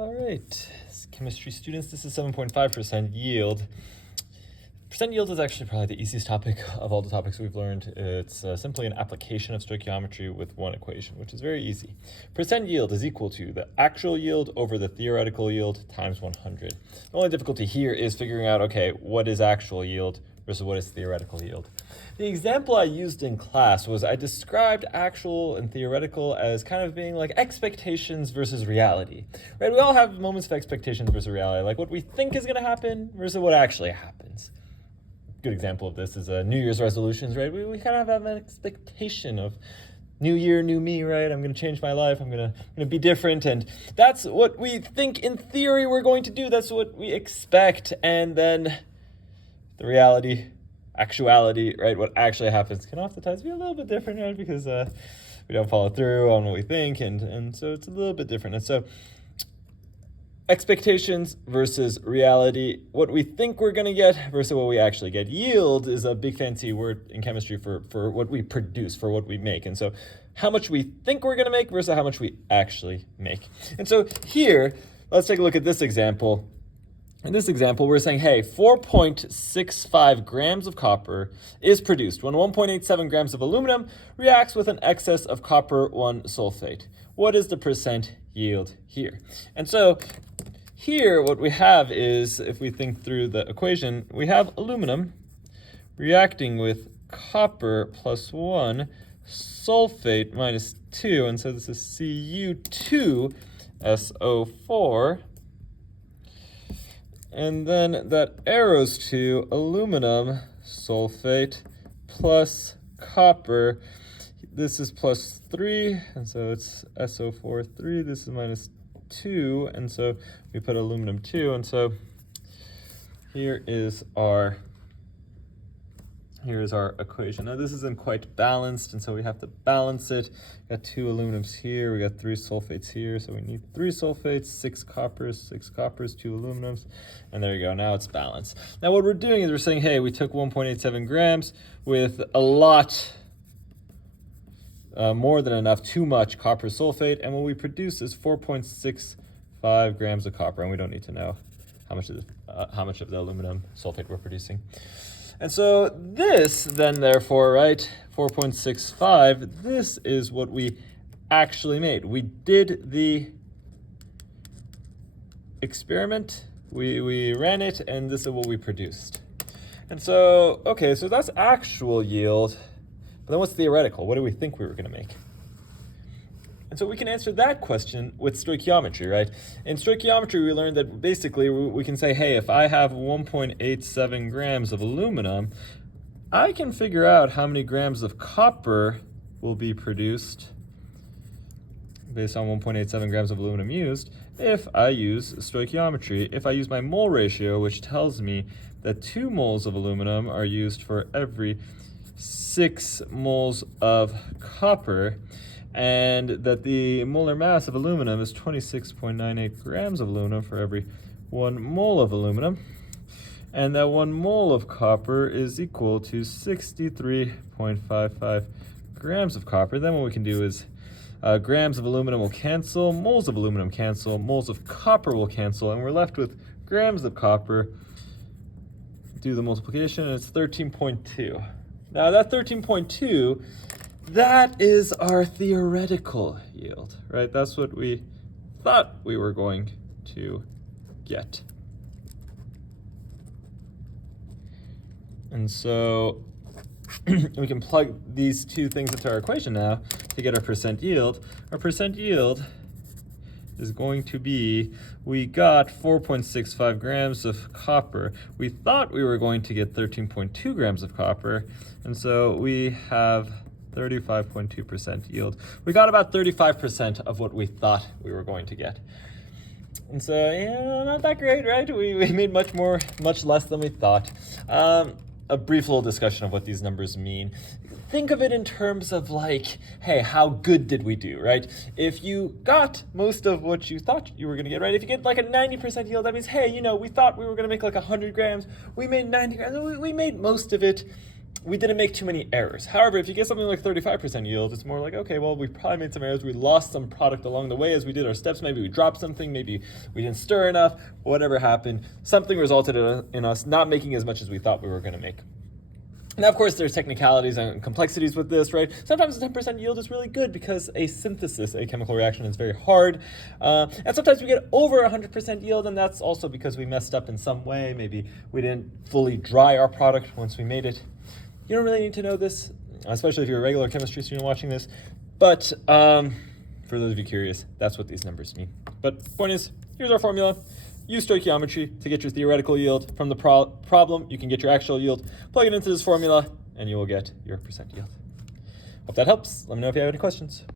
All right, chemistry students, this is 7.5% yield. Percent yield is actually probably the easiest topic of all the topics we've learned. It's simply an application of stoichiometry with one equation, which is very easy. Percent yield is equal to the actual yield over the theoretical yield times 100. The only difficulty here is figuring out, okay, what is actual yield versus what is theoretical yield. The example I used in class was I described actual and theoretical as kind of being like expectations versus reality, right? We all have moments of expectations versus reality, like what we think is going to happen versus what actually happens. Good example of this is New Year's resolutions, right? We kind of have an expectation of new year, new me, right? I'm going to change my life. I'm going to be different. And that's what we think in theory we're going to do. That's what we expect. And then the reality, actuality, right? What actually happens can oftentimes be a little bit different, right? Because we don't follow through on what we think. And so it's a little bit different. And so expectations versus reality, what we think we're going to get versus what we actually get. Yield is a big fancy word in chemistry for what we produce, for what we make. And so how much we think we're going to make versus how much we actually make. And so here, let's take a look at this example. In this example, we're saying, hey, 4.65 grams of copper is produced when 1.87 grams of aluminum reacts with an excess of copper 1 sulfate. What is the percent yield here? And so here, what we have is, if we think through the equation, we have aluminum reacting with copper plus 1 sulfate minus 2. And so this is Cu2SO4. And then that arrows to aluminum sulfate plus copper. This is plus 3, and so it's SO4 3. This is minus 2, and so we put aluminum 2. And so here is our equation. Now this isn't quite balanced, and so we have to balance it. We got 2 aluminums here, we got 3 sulfates here, so we need 3 sulfates, 6 coppers, 2 aluminums, and there you go, now it's balanced. Now what we're doing is we're saying, hey, we took 1.87 grams with a lot, more than enough, too much copper sulfate, and what we produce is 4.65 grams of copper, and we don't need to know how much of the aluminum sulfate we're producing. And so this then, therefore, right, 4.65, this is what we actually made. We did the experiment, we ran it, and this is what we produced. And so, okay, so that's actual yield, but then what's theoretical? What do we think we were going to make? And so we can answer that question with stoichiometry, right? In stoichiometry, we learned that basically we can say, hey, if I have 1.87 grams of aluminum, I can figure out how many grams of copper will be produced based on 1.87 grams of aluminum used if I use stoichiometry. If I use my mole ratio, which tells me that 2 moles of aluminum are used for every 6 moles of copper, and that the molar mass of aluminum is 26.98 grams of aluminum for every 1 mole of aluminum, and that 1 mole of copper is equal to 63.55 grams of copper. Then what we can do is grams of aluminum will cancel, moles of aluminum cancel, moles of copper will cancel, and we're left with grams of copper. Do the multiplication, and it's 13.2. Now that 13.2, that is our theoretical yield, right? That's what we thought we were going to get. And so we can plug these two things into our equation now to get our percent yield. Our percent yield is going to be, we got 4.65 grams of copper. We thought we were going to get 13.2 grams of copper, and so we have 35.2% yield. We got about 35% of what we thought we were going to get. And so, yeah, not that great, right? We made much less than we thought. A brief little discussion of what these numbers mean. Think of it in terms of like, hey, how good did we do, right? If you got most of what you thought you were going to get, right? If you get like a 90% yield, that means, hey, we thought we were going to make like 100 grams. We made 90 grams. We made most of it. we didn't make too many errors. However, if you get something like 35% yield, it's more like, okay, well, we probably made some errors. We lost some product along the way as we did our steps. Maybe we dropped something. Maybe we didn't stir enough. Whatever happened, something resulted in us not making as much as we thought we were going to make. Now, of course, there's technicalities and complexities with this, right? Sometimes the 10% yield is really good because a synthesis, a chemical reaction, is very hard. And sometimes we get over 100% yield, and that's also because we messed up in some way. Maybe we didn't fully dry our product once we made it. You don't really need to know this, especially if you're a regular chemistry student watching this. But for those of you curious, that's what these numbers mean. But the point is, here's our formula. Use stoichiometry to get your theoretical yield. From the problem, you can get your actual yield. Plug it into this formula, and you will get your percent yield. Hope that helps. Let me know if you have any questions.